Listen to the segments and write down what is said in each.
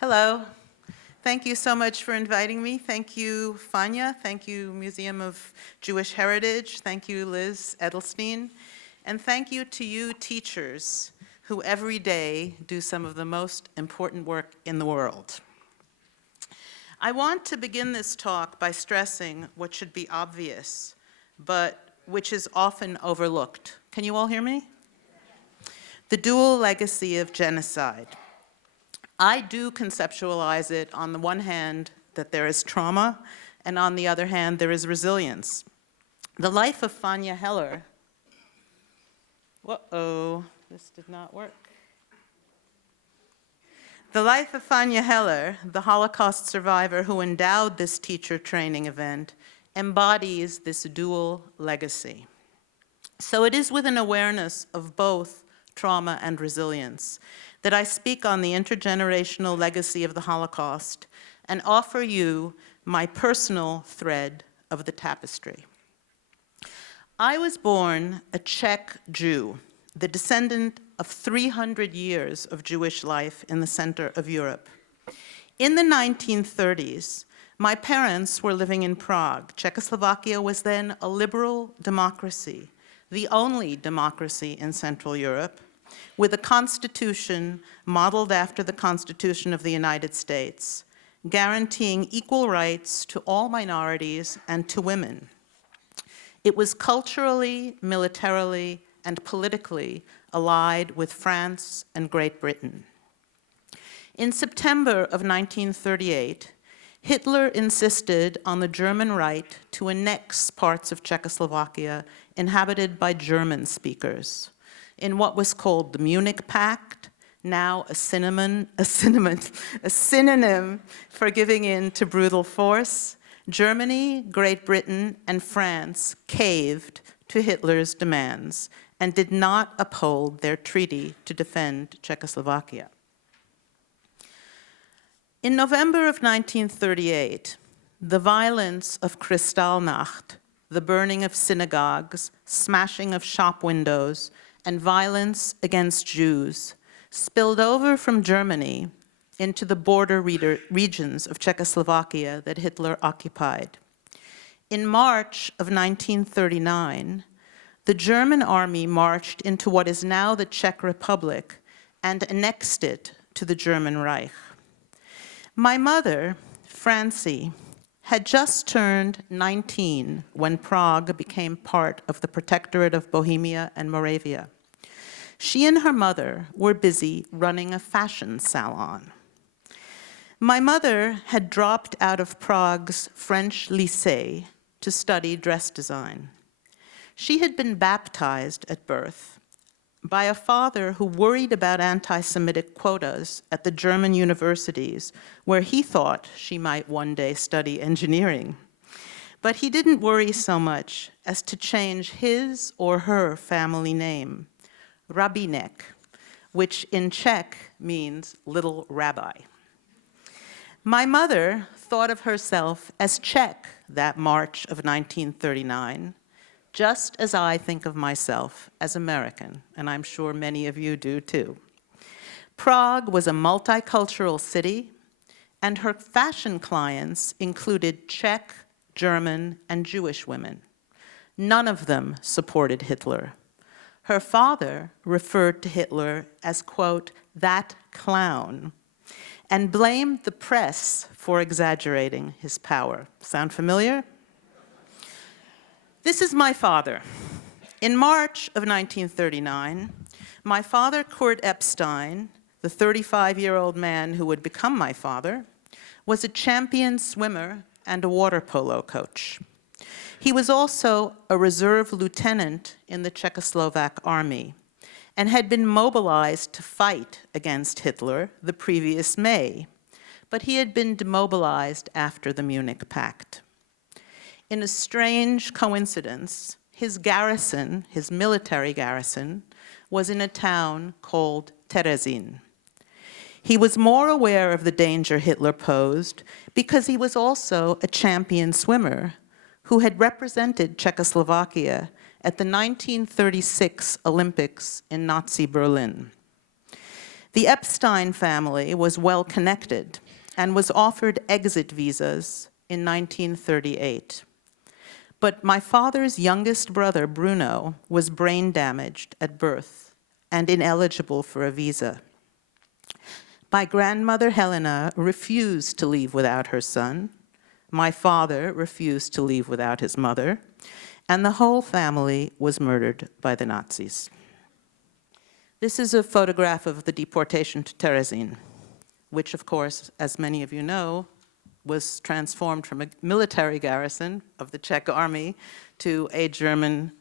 Hello. Thank you so much for inviting me. Thank you, Fanya. Thank you, Museum of Jewish Heritage. Thank you, Liz Edelstein. And thank you to you teachers who every day do some of the most important work in the world. I want to begin this talk by stressing what should be obvious, but which is often overlooked. Can you all hear me? The dual legacy of genocide. I do conceptualize it on the one hand that there is trauma, and on the other hand there is resilience. The life of Fanya Heller, this did not work. The life of Fanya Heller, the Holocaust survivor who endowed this teacher training event, embodies this dual legacy. So it is with an awareness of both trauma and resilience that I speak on the intergenerational legacy of the Holocaust and offer you my personal thread of the tapestry. I was born a Czech Jew, the descendant of 300 years of Jewish life in the center of Europe. In the 1930s, my parents were living in Prague. Czechoslovakia was then a liberal democracy, the only democracy in Central Europe, with a constitution modeled after the Constitution of the United States, guaranteeing equal rights to all minorities and to women. It was culturally, militarily, and politically allied with France and Great Britain. In September of 1938, Hitler insisted on the German right to annex parts of Czechoslovakia inhabited by German speakers in what was called the Munich Pact, now a synonym for giving in to brutal force. Germany, Great Britain, and France caved to Hitler's demands and did not uphold their treaty to defend Czechoslovakia. In November of 1938, the violence of Kristallnacht, the burning of synagogues, smashing of shop windows, and violence against Jews spilled over from Germany into the border regions of Czechoslovakia that Hitler occupied. In March of 1939, the German army marched into what is now the Czech Republic and annexed it to the German Reich. My mother, Francie, had just turned 19 when Prague became part of the Protectorate of Bohemia and Moravia. She and her mother were busy running a fashion salon. My mother had dropped out of Prague's French lycée to study dress design. She had been baptized at birth by a father who worried about anti-Semitic quotas at the German universities, where he thought she might one day study engineering. But he didn't worry so much as to change his or her family name, Rabinek, which in Czech means little rabbi. My mother thought of herself as Czech that March of 1939, just as I think of myself as American, and I'm sure many of you do too. Prague was a multicultural city, and her fashion clients included Czech, German, and Jewish women. None of them supported Hitler. Her father referred to Hitler as, quote, that clown, and blamed the press for exaggerating his power. Sound familiar? This is my father. In March of 1939, my father, Kurt Epstein, the 35-year-old man who would become my father, was a champion swimmer and a water polo coach. He was also a reserve lieutenant in the Czechoslovak army and had been mobilized to fight against Hitler the previous May, but he had been demobilized after the Munich Pact. In a strange coincidence, his garrison, his military garrison, was in a town called Terezin. He was more aware of the danger Hitler posed because he was also a champion swimmer who had represented Czechoslovakia at the 1936 Olympics in Nazi Berlin. The Epstein family was well connected and was offered exit visas in 1938. But my father's youngest brother, Bruno, was brain damaged at birth and ineligible for a visa. My grandmother, Helena, refused to leave without her son. My father refused to leave without his mother. And the whole family was murdered by the Nazis. This is a photograph of the deportation to Terezin, which, of course, as many of you know, was transformed from a military garrison of the Czech army to a German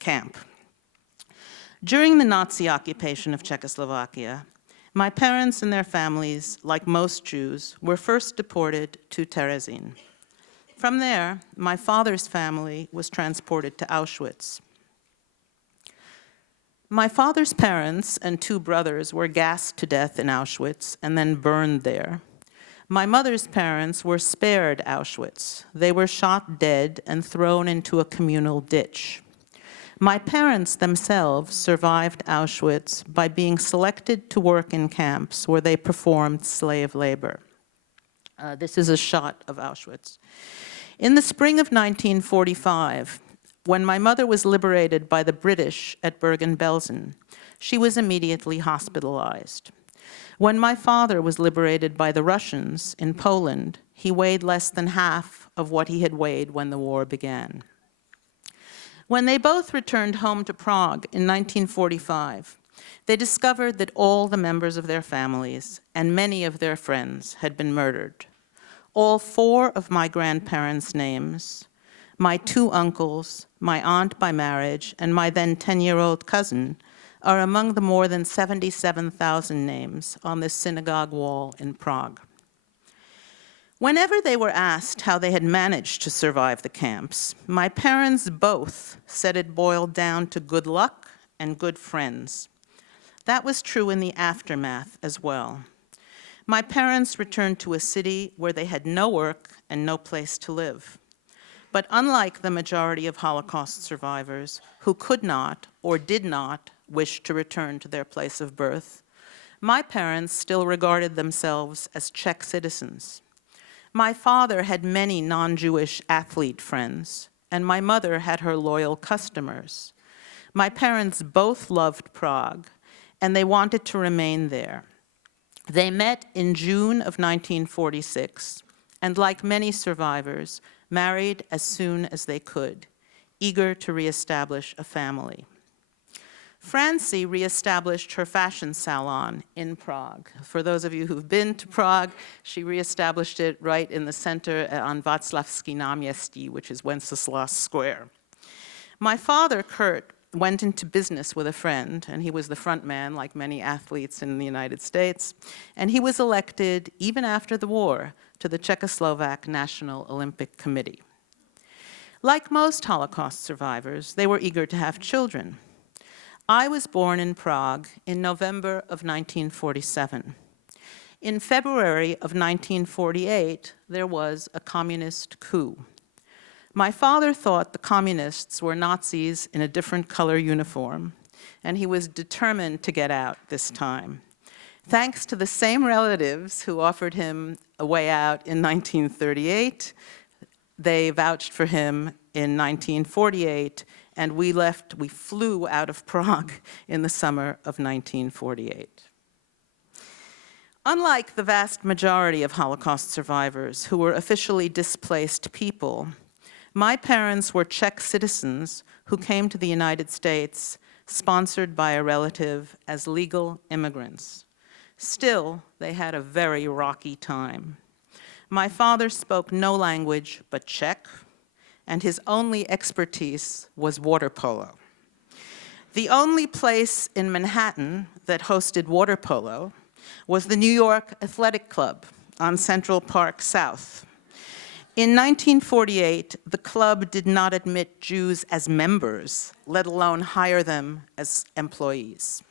camp. During the Nazi occupation of Czechoslovakia, my parents and their families, like most Jews, were first deported to Terezin. From there, my father's family was transported to Auschwitz. My father's parents and two brothers were gassed to death in Auschwitz and then burned there. My mother's parents were spared Auschwitz. They were shot dead and thrown into a communal ditch. My parents themselves survived Auschwitz by being selected to work in camps where they performed slave labor. This is a shot of Auschwitz. In the spring of 1945, when my mother was liberated by the British at Bergen-Belsen, she was immediately hospitalized. When my father was liberated by the Russians in Poland, he weighed less than half of what he had weighed when the war began. When they both returned home to Prague in 1945, they discovered that all the members of their families and many of their friends had been murdered. All four of my grandparents' names, my two uncles, my aunt by marriage, and my then 10-year-old cousin are among the more than 77,000 names on the synagogue wall in Prague. Whenever they were asked how they had managed to survive the camps, my parents both said it boiled down to good luck and good friends. That was true in the aftermath as well. My parents returned to a city where they had no work and no place to live. But unlike the majority of Holocaust survivors who could not or did not wish to return to their place of birth, my parents still regarded themselves as Czech citizens. My father had many non-Jewish athlete friends, and my mother had her loyal customers. My parents both loved Prague, and they wanted to remain there. They met in June of 1946, and like many survivors, married as soon as they could, eager to reestablish a family. Francie reestablished her fashion salon in Prague. For those of you who've been to Prague, she reestablished it right in the center on Václavské náměstí, which is Wenceslas Square. My father, Kurt, went into business with a friend, and he was the front man, like many athletes in the United States, and he was elected, even after the war, to the Czechoslovak National Olympic Committee. Like most Holocaust survivors, they were eager to have children. I was born in Prague in November of 1947. In February of 1948, there was a communist coup. My father thought the communists were Nazis in a different color uniform, and he was determined to get out this time. Thanks to the same relatives who offered him a way out in 1938, they vouched for him in 1948, and we flew out of Prague in the summer of 1948. Unlike the vast majority of Holocaust survivors who were officially displaced people, my parents were Czech citizens who came to the United States sponsored by a relative as legal immigrants. Still, they had a very rocky time. My father spoke no language but Czech, and his only expertise was water polo. The only place in Manhattan that hosted water polo was the New York Athletic Club on Central Park South. In 1948, the club did not admit Jews as members, let alone hire them as employees.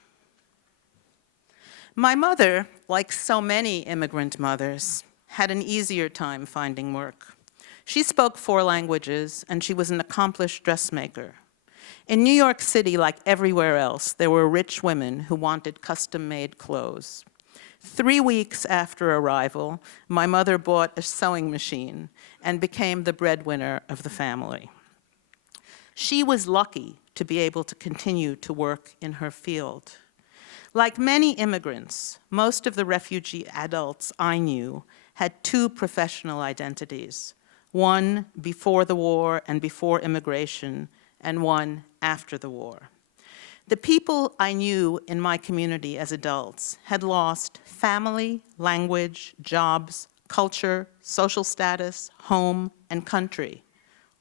My mother, like so many immigrant mothers, had an easier time finding work. She spoke 4 languages, and she was an accomplished dressmaker. In New York City, like everywhere else, there were rich women who wanted custom-made clothes. 3 weeks after arrival, my mother bought a sewing machine and became the breadwinner of the family. She was lucky to be able to continue to work in her field. Like many immigrants, most of the refugee adults I knew had 2 professional identities, one before the war and before immigration, and one after the war. The people I knew in my community as adults had lost family, language, jobs, culture, social status, home, and country,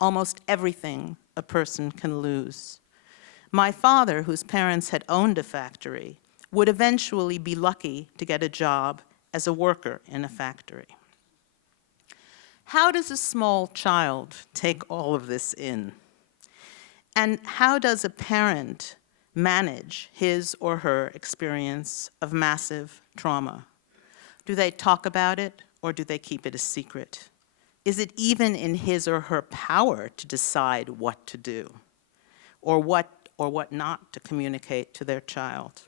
almost everything a person can lose. My father, whose parents had owned a factory, would eventually be lucky to get a job as a worker in a factory. How does a small child take all of this in? And how does a parent manage his or her experience of massive trauma? Do they talk about it, or do they keep it a secret? Is it even in his or her power to decide what to do, or what not to communicate to their child?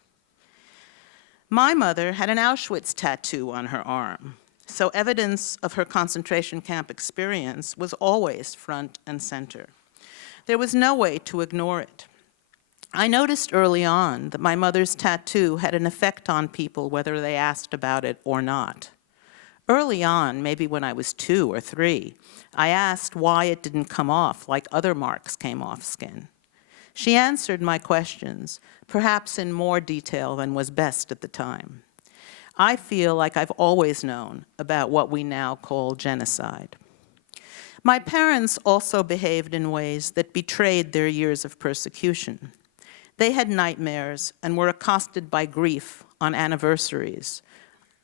My mother had an Auschwitz tattoo on her arm, so evidence of her concentration camp experience was always front and center. There was no way to ignore it. I noticed early on that my mother's tattoo had an effect on people whether they asked about it or not. Early on, maybe when I was 2 or 3, I asked why it didn't come off like other marks came off skin. She answered my questions, perhaps in more detail than was best at the time. I feel like I've always known about what we now call genocide. My parents also behaved in ways that betrayed their years of persecution. They had nightmares and were accosted by grief on anniversaries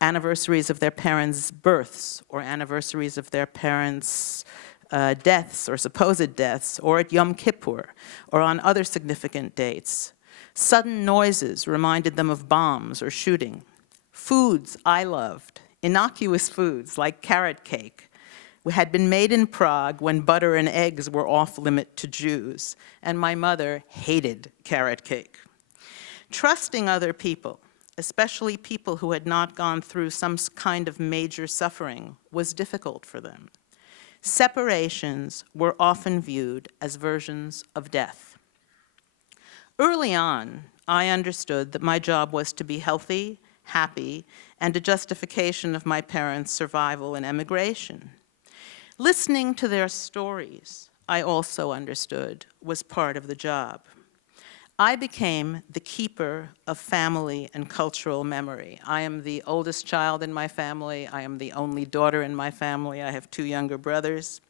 of their parents' births, or anniversaries of their parents' deaths or supposed deaths, or at Yom Kippur, or on other significant dates. Sudden noises reminded them of bombs or shooting. Foods I loved, innocuous foods like carrot cake, had been made in Prague when butter and eggs were off-limit to Jews, and my mother hated carrot cake. Trusting other people, especially people who had not gone through some kind of major suffering, was difficult for them. Separations were often viewed as versions of death. Early on, I understood that my job was to be healthy, happy, and a justification of my parents' survival and emigration. Listening to their stories, I also understood, was part of the job. I became the keeper of family and cultural memory. I am the oldest child in my family. I am the only daughter in my family. I have 2 younger brothers.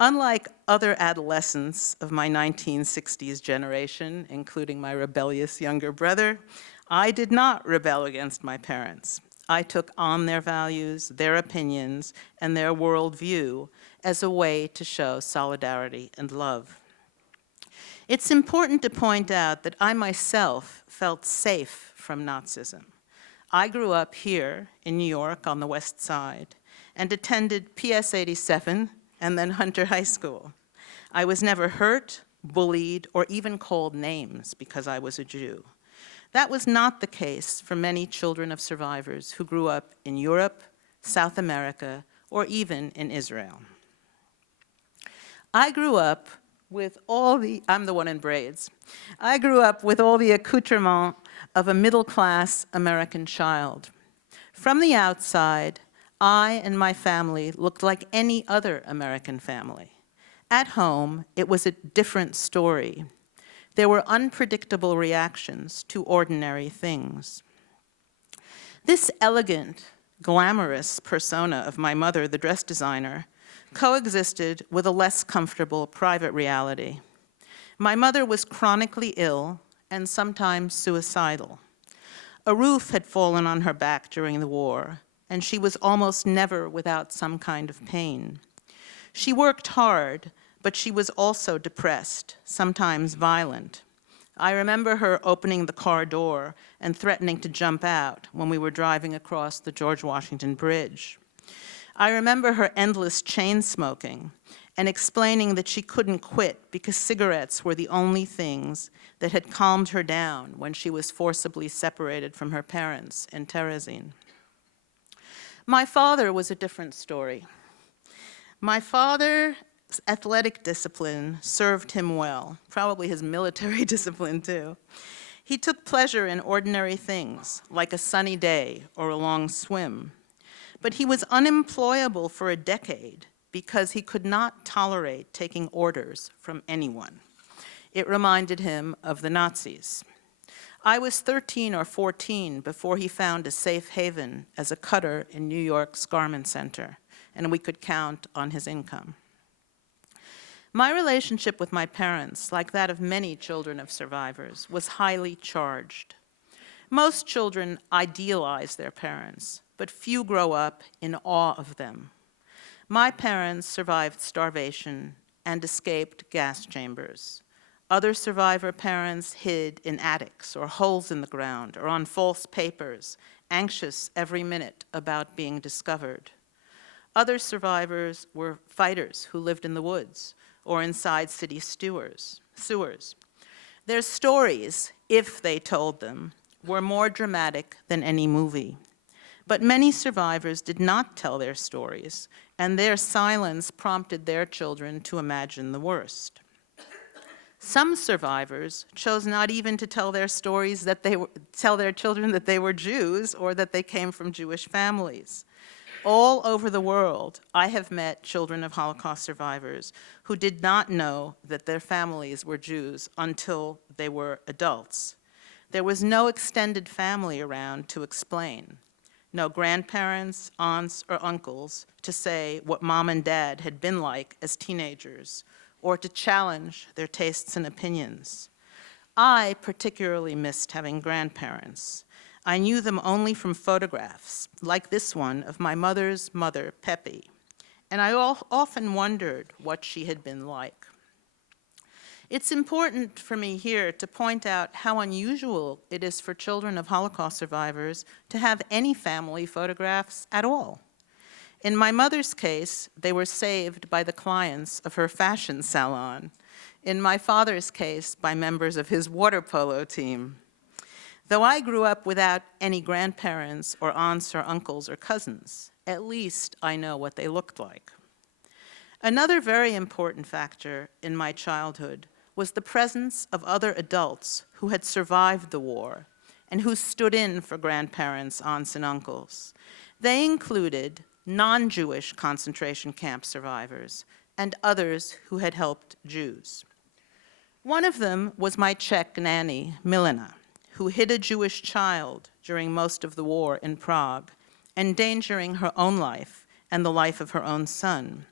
Unlike other adolescents of my 1960s generation, including my rebellious younger brother, I did not rebel against my parents. I took on their values, their opinions, and their worldview as a way to show solidarity and love. It's important to point out that I myself felt safe from Nazism. I grew up here in New York on the West Side and attended PS 87 and then Hunter High School. I was never hurt, bullied, or even called names because I was a Jew. That was not the case for many children of survivors who grew up in Europe, South America, or even in Israel. I grew up with I'm the one in braids. I grew up with all the accoutrement of a middle-class American child. From the outside, I and my family looked like any other American family. At home, it was a different story. There were unpredictable reactions to ordinary things. This elegant, glamorous persona of my mother, the dress designer, coexisted with a less comfortable private reality. My mother was chronically ill and sometimes suicidal. A roof had fallen on her back during the war, and she was almost never without some kind of pain. She worked hard, but she was also depressed, sometimes violent. I remember her opening the car door and threatening to jump out when we were driving across the George Washington Bridge. I remember her endless chain smoking and explaining that she couldn't quit because cigarettes were the only things that had calmed her down when she was forcibly separated from her parents in Terezin. My father was a different story. My father's athletic discipline served him well, probably his military discipline too. He took pleasure in ordinary things, like a sunny day or a long swim. But he was unemployable for a decade because he could not tolerate taking orders from anyone. It reminded him of the Nazis. I was 13 or 14 before he found a safe haven as a cutter in New York's garment center, and we could count on his income. My relationship with my parents, like that of many children of survivors, was highly charged. Most children idealize their parents, but few grow up in awe of them. My parents survived starvation and escaped gas chambers. Other survivor parents hid in attics or holes in the ground or on false papers, anxious every minute about being discovered. Other survivors were fighters who lived in the woods or inside city sewers. Their stories, if they told them, were more dramatic than any movie. But many survivors did not tell their stories, and their silence prompted their children to imagine the worst. Some survivors chose not even to tell their stories tell their children that they were Jews or that they came from Jewish families. All over the world, I have met children of Holocaust survivors who did not know that their families were Jews until they were adults. There was no extended family around to explain. No grandparents, aunts, or uncles to say what mom and dad had been like as teenagers, or to challenge their tastes and opinions. I particularly missed having grandparents. I knew them only from photographs, like this one of my mother's mother, Pepe, and I often wondered what she had been like. It's important for me here to point out how unusual it is for children of Holocaust survivors to have any family photographs at all. In my mother's case, they were saved by the clients of her fashion salon. In my father's case, by members of his water polo team. Though I grew up without any grandparents or aunts or uncles or cousins, at least I know what they looked like. Another very important factor in my childhood was the presence of other adults who had survived the war and who stood in for grandparents, aunts, and uncles. They included non-Jewish concentration camp survivors and others who had helped Jews. One of them was my Czech nanny, Milena, who hid a Jewish child during most of the war in Prague, endangering her own life and the life of her own son.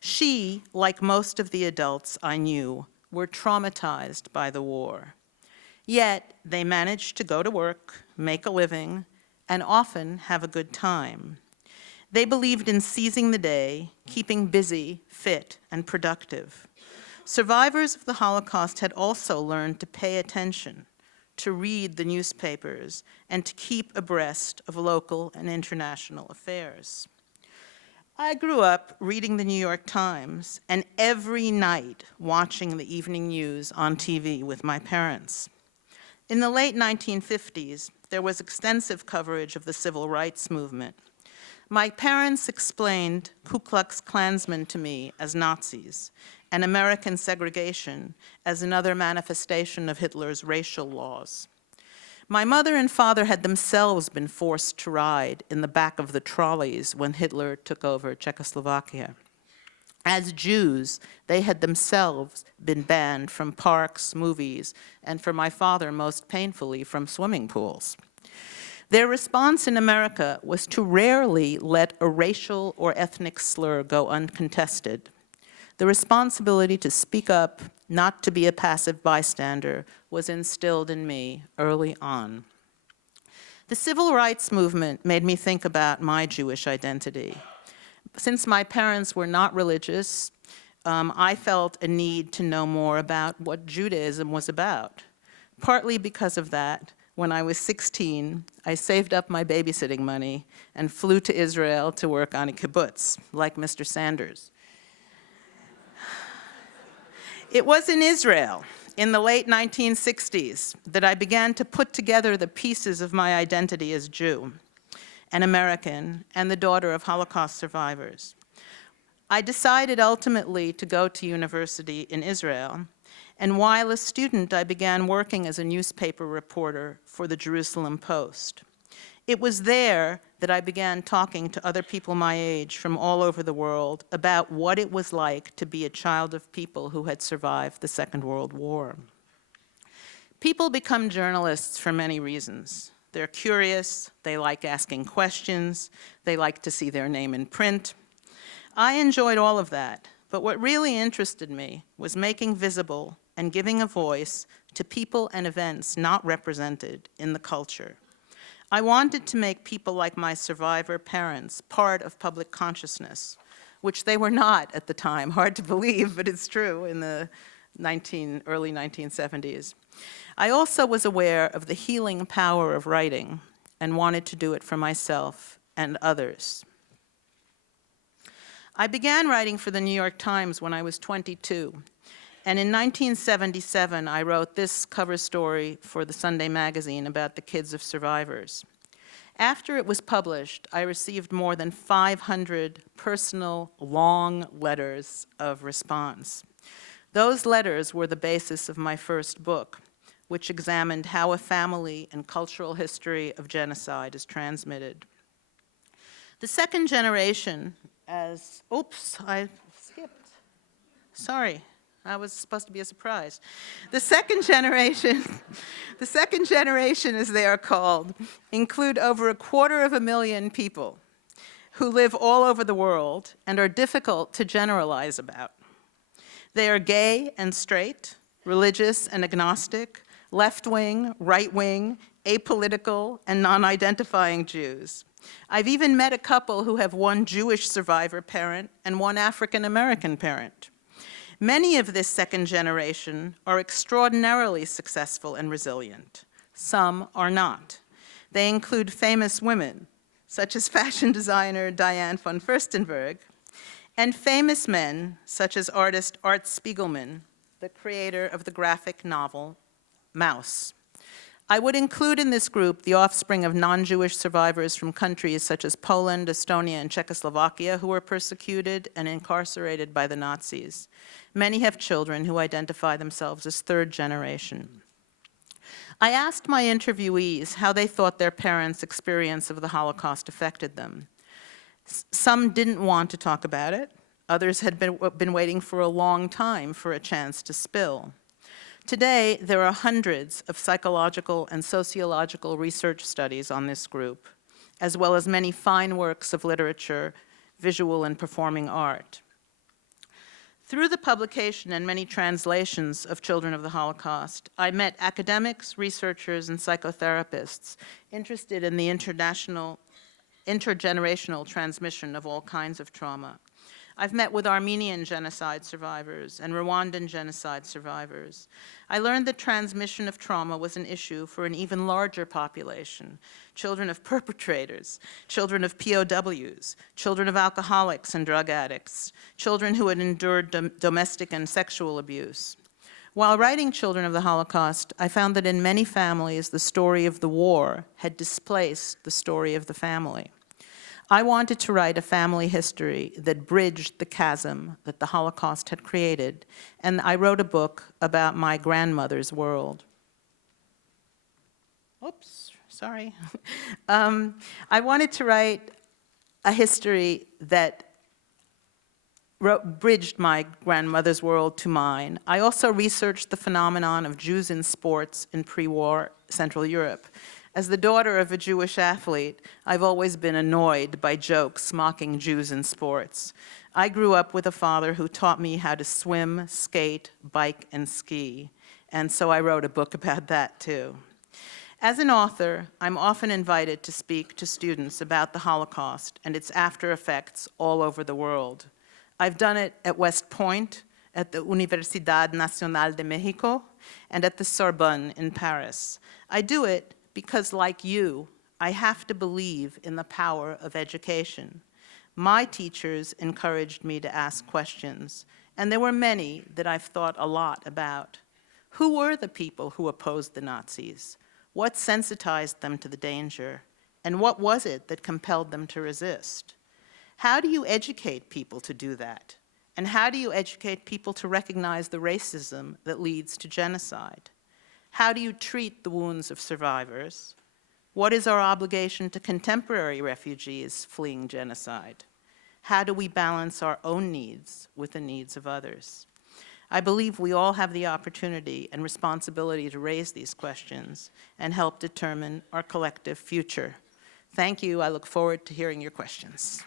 She, like most of the adults I knew, were traumatized by the war. Yet they managed to go to work, make a living, and often have a good time. They believed in seizing the day, keeping busy, fit, and productive. Survivors of the Holocaust had also learned to pay attention, to read the newspapers, and to keep abreast of local and international affairs. I grew up reading the New York Times and every night watching the evening news on TV with my parents. In the late 1950s, there was extensive coverage of the civil rights movement. My parents explained Ku Klux Klansmen to me as Nazis and American segregation as another manifestation of Hitler's racial laws. My mother and father had themselves been forced to ride in the back of the trolleys when Hitler took over Czechoslovakia. As Jews, they had themselves been banned from parks, movies, and for my father, most painfully, from swimming pools. Their response in America was to rarely let a racial or ethnic slur go uncontested. The responsibility to speak up, not to be a passive bystander, was instilled in me early on. The civil rights movement made me think about my Jewish identity. Since my parents were not religious, I felt a need to know more about what Judaism was about. Partly because of that, when I was 16, I saved up my babysitting money and flew to Israel to work on a kibbutz, like Mr. Sanders. It was in Israel, in the late 1960s, that I began to put together the pieces of my identity as Jew. an American, and the daughter of Holocaust survivors. I decided ultimately to go to university in Israel, and while a student, I began working as a newspaper reporter for the Jerusalem Post. It was there that I began talking to other people my age from all over the world about what it was like to be a child of people who had survived the Second World War. People become journalists for many reasons. They're curious, they like asking questions, they like to see their name in print. I enjoyed all of that, but what really interested me was making visible and giving a voice to people and events not represented in the culture. I wanted to make people like my survivor parents part of public consciousness, which they were not at the time. Hard to believe, but it's true in the early 1970s. I also was aware of the healing power of writing and wanted to do it for myself and others. I began writing for the New York Times when I was 22. And in 1977, I wrote this cover story for the Sunday magazine about the kids of survivors. After it was published, I received more than 500 personal, long letters of response. Those letters were the basis of my first book, which examined how a family and cultural history of genocide is transmitted. The second generation, oops, I skipped. Sorry. I was supposed to be a surprise. The second generation, as they are called, include over 250,000 people who live all over the world and are difficult to generalize about. They are gay and straight, religious and agnostic, left-wing, right-wing, apolitical, and non-identifying Jews. I've even met a couple who have one Jewish survivor parent and one African-American parent. Many of this second generation are extraordinarily successful and resilient. Some are not. They include famous women, such as fashion designer Diane von Furstenberg, and famous men, such as artist Art Spiegelman, the creator of the graphic novel Mouse. I would include in this group the offspring of non-Jewish survivors from countries such as Poland, Estonia, and Czechoslovakia who were persecuted and incarcerated by the Nazis. Many have children who identify themselves as third generation. I asked my interviewees how they thought their parents' experience of the Holocaust affected them. Some didn't want to talk about it. Others had been waiting for a long time for a chance to spill. Today, there are hundreds of psychological and sociological research studies on this group, as well as many fine works of literature, visual and performing art. Through the publication and many translations of Children of the Holocaust, I met academics, researchers, and psychotherapists interested in the intergenerational transmission of all kinds of trauma. I've met with Armenian genocide survivors and Rwandan genocide survivors. I learned that transmission of trauma was an issue for an even larger population: children of perpetrators, children of POWs, children of alcoholics and drug addicts, children who had endured domestic and sexual abuse. While writing Children of the Holocaust, I found that in many families, the story of the war had displaced the story of the family. I wanted to write a family history that bridged the chasm that the Holocaust had created, and I wrote a book about my grandmother's world. Oops, sorry. I wanted to write a history that bridged my grandmother's world to mine. I also researched the phenomenon of Jews in sports in pre-war Central Europe. As the daughter of a Jewish athlete, I've always been annoyed by jokes mocking Jews in sports. I grew up with a father who taught me how to swim, skate, bike, and ski, and so I wrote a book about that too. As an author, I'm often invited to speak to students about the Holocaust and its after effects all over the world. I've done it at West Point, at the Universidad Nacional de Mexico, and at the Sorbonne in Paris. I do it because, like you, I have to believe in the power of education. My teachers encouraged me to ask questions, and there were many that I've thought a lot about. Who were the people who opposed the Nazis? What sensitized them to the danger? And what was it that compelled them to resist? How do you educate people to do that? And how do you educate people to recognize the racism that leads to genocide? How do you treat the wounds of survivors? What is our obligation to contemporary refugees fleeing genocide? How do we balance our own needs with the needs of others? I believe we all have the opportunity and responsibility to raise these questions and help determine our collective future. Thank you. I look forward to hearing your questions.